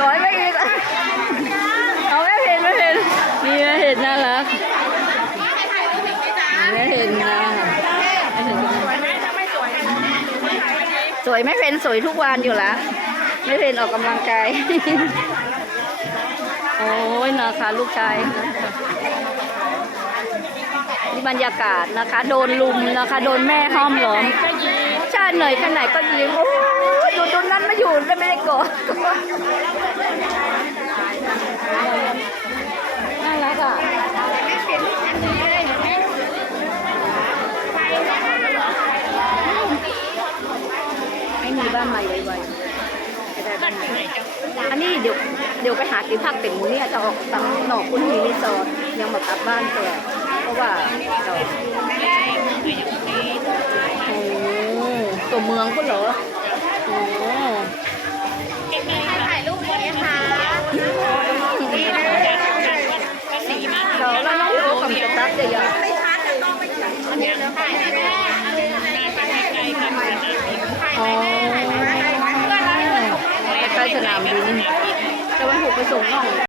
ถอยไปอีก เอาไม่เห็นไม่เห็นนี่ไม่เห็นน่ารักไม่เห็นนะไม่เห็นสวยไม่เป็นสวยทุกวันอยู่ล้วไม่เป็นออกกำลังกาย โอ้ยนะคะลูกชายนี่บรรยากาศนะคะ โดนลุมนะคะ โดนแม่ห้อมล้อมช่เหนื่อยแค่ไหนก็ยิ้มโอ้ยดูตรงนั้นมาอยู่แล้วไม่ได้กรธ บ้านใหม่ไวๆไม่ได้บ้านใหม่อันนี้เดี๋ยวเดี๋ยวไปหากินผักเต็มมือเนี่ยจะออกตำหนอกคุณมีรีสอร์ทยังมากลับบ้านแต่เพราะว่าเราโอ้ตัวเมืองก็เหรอโอ้ถ่ายรูปนี้ค่ะเราเราต้องรู้กับสตาฟจะยังถ่ายแม่อ๋อใกล้ สนามบินแต่วันถูกไปส่งน้อง